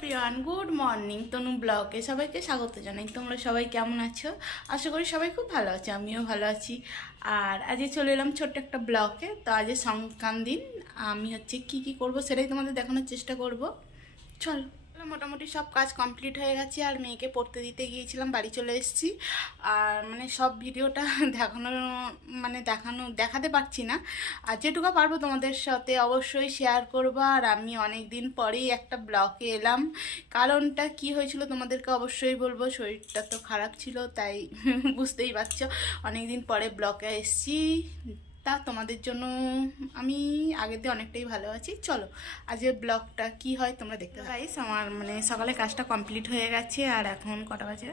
Everyone, good morning. তনু ব্লগে সবাইকে স্বাগত জানাই। তোমরা সবাই কেমন আছো? আশা করি সবাই খুব ভালো আছে, আমিও ভালো আছি। আর আজকে চলে এলাম ছোট্ট একটা ব্লগে। তো আজকে সংক্রান্ত দিন আমি হচ্ছে কি কি করব সেটাই তোমাদের দেখানোর চেষ্টা করব। চলো। মোটামুটি সব কাজ কমপ্লিট হয়ে গেছে আর মেয়েকে পড়তে দিতে গিয়েছিলাম, বাড়ি চলে এসেছি। আর মানে সব ভিডিওটা দেখানো মানে দেখানো, দেখাতে পারছি না। আর যেটুকু পারব তোমাদের সাথে অবশ্যই শেয়ার করব। আর আমি অনেক দিন পরেই একটা ব্লকে এলাম। কারণটা কি হয়েছিল তোমাদেরকে অবশ্যই বলব, শরীরটা তো খারাপ ছিল, তাই বুঝতেই পারছ। অনেক দিন পরে ব্লকে এসেছি। তা তোমাদের জন্য আমি আগের দিয়ে অনেকটাই ভালো আছি। চলো আজকের ব্লগটা কি হয় তোমরা দেখতে পাইস আমার মানে সকালে কাজটা কমপ্লিট হয়ে গেছে আর এখন কটা বাজে?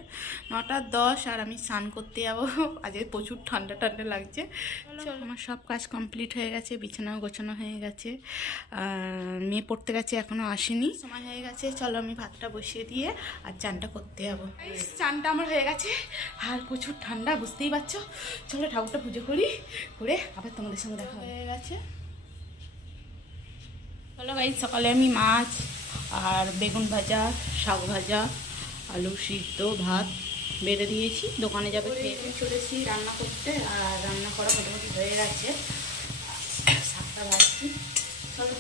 নটা দশ আর আমি স্নান করতে যাব। আজকে প্রচুর ঠান্ডা ঠান্ডা লাগছে। চলো। আমার সব কাজ কমপ্লিট হয়ে গেছে বিছানাও গোছানো হয়ে গেছে। আর মেয়ে পড়তে গেছে এখনও আসেনি। সময় হয়ে গেছে চলো আমি ভাতটা বসিয়ে দিয়ে আর চানটা করতে যাব। চানটা আমার হয়ে গেছে। আর প্রচুর ঠান্ডা বুঝতেই পারছ? চলো ঠাকুরটা পুজো করি করে আবার তোমাদের সঙ্গে দেখা হয়ে গেছে? হলো ভাই সকালে আমি মাছ আর বেগুন ভাজা শাক ভাজা আলু সিদ্ধ ভাত বেঁধে দিয়েছি। দোকানে যাবে খেয়ে চলেছি রান্না করতে আর রান্না করা মোটামুটি হয়ে গেছে। শাকটা ভাজছি। চলো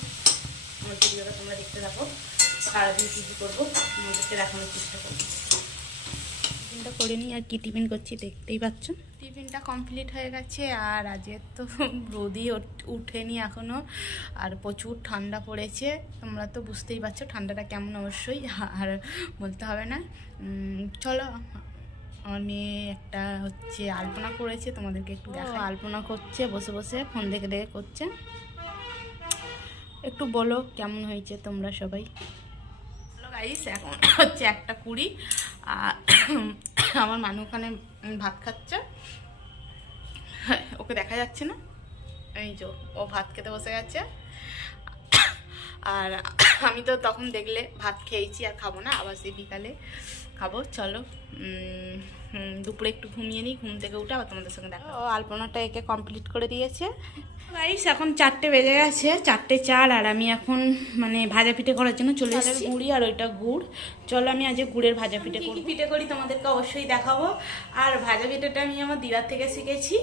আমার ভিডিওটা তোমরা দেখতে থাকো। সারাদিন কী কী করব তোমাদেরকে দেখানোর চেষ্টা করব। টিফিনটা করে নিই আর কি টিফিন করছি দেখতেই পাচ্ছ। টিফিনটা কমপ্লিট হয়ে গেছে আর আজকে তো রোদই ওঠ- উঠেনি এখনও আর প্রচুর ঠান্ডা পড়েছে। তোমরা তো বুঝতেই পারছ ঠান্ডাটা কেমন অবশ্যই। আর বলতে হবে না চলো আমার মেয়ে একটা হচ্ছে আলপনা করেছে তোমাদেরকে একটু দেখো আলপনা করছে বসে বসে ফোন দেখে দেখে করছে। একটু বলো কেমন হয়েছে তোমরা সবাই? গাইস এখন হচ্ছে একটা কুড়ি। আর আমার মানু ওখানে ভাত খাচ্ছে। ওকে দেখা যাচ্ছে না। এই যে ও ভাত খেতে বসে গেছে। আর আমি তো তখন দেখলে ভাত খেয়েছি আর খাব না, আবার সেই বিকালে। খাব চলো। দুপুরে একটু ঘুমিয়ে নিই ঘুম থেকে উঠে আবার তোমাদের সঙ্গে দেখা আলপনাটা একে কমপ্লিট করে দিয়েছে। গাইস এখন চারটে বেজে গেছে চারটে চার আর আমি এখন মানে ভাজা পিঠে করার জন্য চলে এসেছি। গুড়ি আর ওইটা গুড়। চলো আমি আজকে গুড়ের ভাজা পিঠে করি পিঠে করি তোমাদেরকে অবশ্যই দেখাবো। আর ভাজা পিঠেটা আমি আমার দিদার থেকে শিখেছি।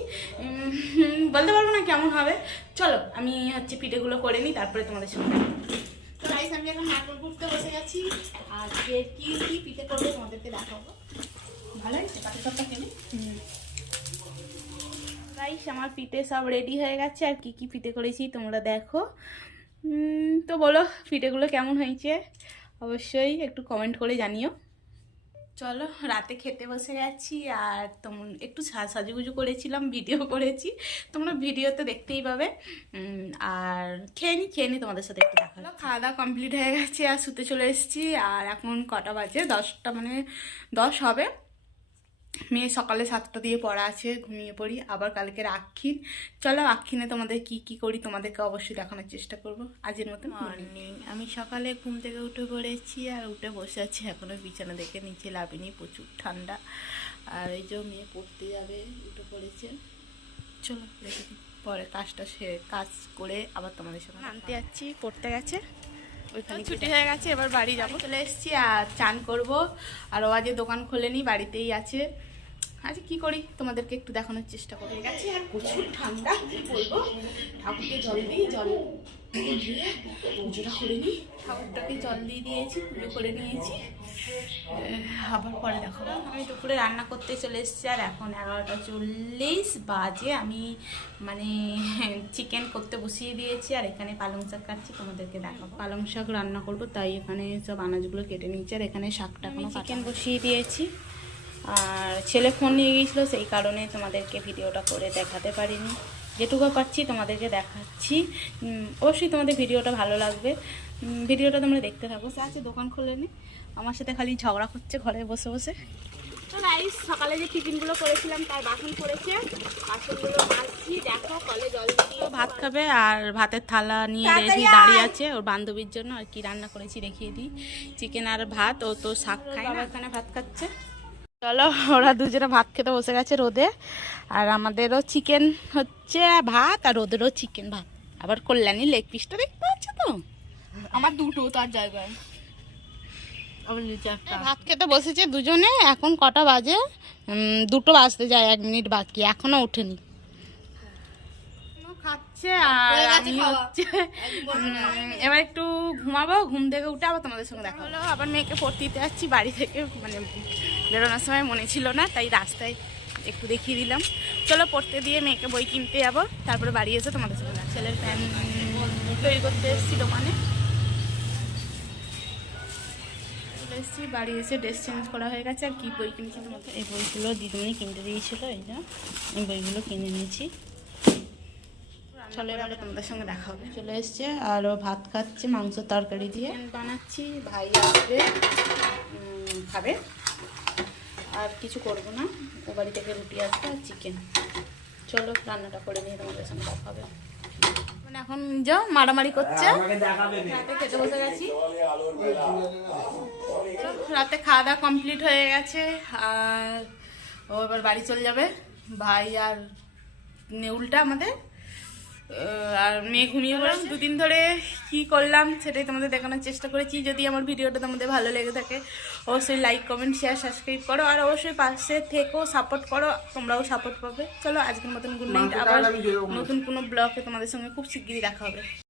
বলতে পারব না কেমন হবে। চলো আমি হচ্ছে পিঠেগুলো করে নিই তারপরে তোমাদের সঙ্গে দেখাবো। তো গাইস আমি এখন নাটক ঘুরতে বসে গেছি যে কি কি পিঠে করব তোমাদেরকে দেখাবো। ভালো হয়েছে? পাটি সবটা খেলে? গাইস আমার পিঠে সব রেডি হয়ে গেছে। আর কি কি পিঠে করেছি তোমরা দেখো। তো বলো পিঠেগুলো কেমন হয়েছে? অবশ্যই একটু কমেন্ট করে জানিও। চলো রাতে খেতে বসে গেছি আর তোমরা একটু সাজুগুজু করেছিলাম ভিডিও করেছি। তোমরা ভিডিওতে দেখতেই পাবে। আর খেয়ে নি খেয়ে নি তোমাদের সাথে একটু দেখা। খাওয়া দাওয়া কমপ্লিট হয়ে গেছে আর শুতে চলে এসেছি। আর এখন কটা বাজে? দশটা মানে দশ হবে। মেয়ে সকালে সাতটা দিয়ে পড়া আছে ঘুমিয়ে পড়ি। আবার কালকে আক্ষিন চলো আক্ষিনে তোমাদের কি কি করি তোমাদেরকে অবশ্যই দেখানোর চেষ্টা করব। আজের মতন মর্নিং আমি সকালে ঘুম থেকে উঠে পড়েছি আর উঠে বসে আছি এখনও বিছানা দেখে। নিচে লাভিনি প্রচুর ঠান্ডা। আর এই যে মেয়ে পড়তে যাবে উঠে পড়েছে। চলো পরে কাজটা সে কাজ করে আবার তোমাদের সঙ্গে আনতে যাচ্ছি পড়তে গেছে। ওইখানে ছুটি হয়ে গেছে এবার বাড়ি যাব। চলে এসেছি আর চান করব। আর ও আজকে দোকান খোলেনি বাড়িতেই আছে। আচ্ছা কি করি? তোমাদেরকে একটু দেখানোর চেষ্টা করে গেছে আর প্রচুর ঠান্ডা কি বলব? ঠাকুরকে জল দিই জল দিয়ে পুজোটা করে নিই। ঠাকুরটাকে জল দিয়ে দিয়েছি পুজো করে নিয়েছি। আবার পরে দেখাবো। আমি দুপুরে রান্না করতে চলে এসেছি আর এখন এগারোটা চল্লিশ বাজে। আমি মানে চিকেন করতে বসিয়ে দিয়েছি আর এখানে পালং শাক কাটছি তোমাদেরকে দেখাবো। পালং শাক রান্না করব তাই এখানে সব আনাজগুলো কেটে নিচ্ছি আর এখানে শাকটা আমি চিকেন বসিয়ে দিয়েছি। আর ছেলে ফোন নিয়ে গিয়েছিল সেই কারণে তোমাদেরকে ভিডিওটা করে দেখাতে পারিনি। যেটুকু পাচ্ছি তোমাদেরকে দেখাচ্ছি। অবশ্যই তোমাদের ভিডিওটা ভালো লাগবে। ভিডিওটা তোমরা দেখতে থাকো। সে আছে দোকান খোলেনি? আমার সাথে খালি ঝগড়া করছে ঘরে বসে বসে। তো রাইস সকালে যে টিফিনগুলো করেছিলাম তার বাসন করেছে বাসনগুলো মাজছি দেখো কলে জল দিয়ে ভাত খাবে আর ভাতের থালা নিয়ে রেডি দাঁড়িয়ে আছে। ওর বান্ধবীর জন্য আর কি রান্না করেছি দেখিয়ে দিই। চিকেন আর ভাত ও তো শাক খায় না। এখানে ভাত খাচ্ছে? চলো ওরা দুজনে ভাত খেতে বসে গেছে রোদে। আর আমাদেরও চিকেন হচ্ছে ভাত আর ওদেরও চিকেন ভাত। আবার কল্যাণী লেগ পিসটা দেখতে পাচ্ছ তো? আমার দুটো তার জায়গায়। একটা। ভাত খেতে বসেছে দুজনে এখন কটা বাজে? দুটো বাজতে যায় এক মিনিট বাকি এখনও ওঠেনি। খাচ্ছে আর আমি হচ্ছে এবার একটু ঘুমাবো ঘুম থেকে উঠে আবার তোমাদের সঙ্গে দেখা হলো আবার মেয়েকে পড়তে দিতে যাচ্ছি বাড়ি থেকে মানে বেরোনোর সময় মনে ছিল না তাই রাস্তায় একটু দেখিয়ে দিলাম। চলো পড়তে দিয়ে মেয়েকে বই কিনতে যাব তারপরে বাড়ি এসে তোমাদের সঙ্গে ছেলের প্যান্ট তৈরি করতে এসেছি দোকানে। চলে এসেছি বাড়ি এসে ড্রেস চেঞ্জ করা হয়ে গেছে আর কি বই কিনেছি তোমাকে এই বইগুলো দিদিমণি কিনতে দিয়েছিল এই যে এই বইগুলো কিনে নিয়েছি। চলে এবারে তোমাদের সঙ্গে দেখা হবে। চলে এসছে আর ও ভাত খাচ্ছে মাংস তরকারি দিয়ে। বানাচ্ছি ভাই আসবে খাবে। আর কিছু করব না। ও বাড়ি থেকে রুটি আসবে আর চিকেন চলো রান্নাটা করে নিয়ে তোমাদের সঙ্গে দেখা হবে মানে এখন যা মারামারি করছে। রাতে খেতে বসে গেছি। রাতে খাওয়া দাওয়া কমপ্লিট হয়ে গেছে। আর ও এবার বাড়ি চলে যাবে। ভাই আর নেউলটা আমাদের। আর মেয়ে ঘুমিয়ে পড়লাম দুদিন ধরে কি করলাম সেটাই তোমাদের দেখানোর চেষ্টা করেছি। যদি আমার ভিডিওটা তোমাদের ভালো লেগে থাকে অবশ্যই লাইক কমেন্ট শেয়ার সাবস্ক্রাইব করো। আর অবশ্যই পাশে থেকেও সাপোর্ট করো। তোমরাও সাপোর্ট পাবে। চলো আজকের মতন গুড নাইট আবার নতুন কোনো ব্লগে তোমাদের সঙ্গে খুব শিগগিরই দেখা হবে।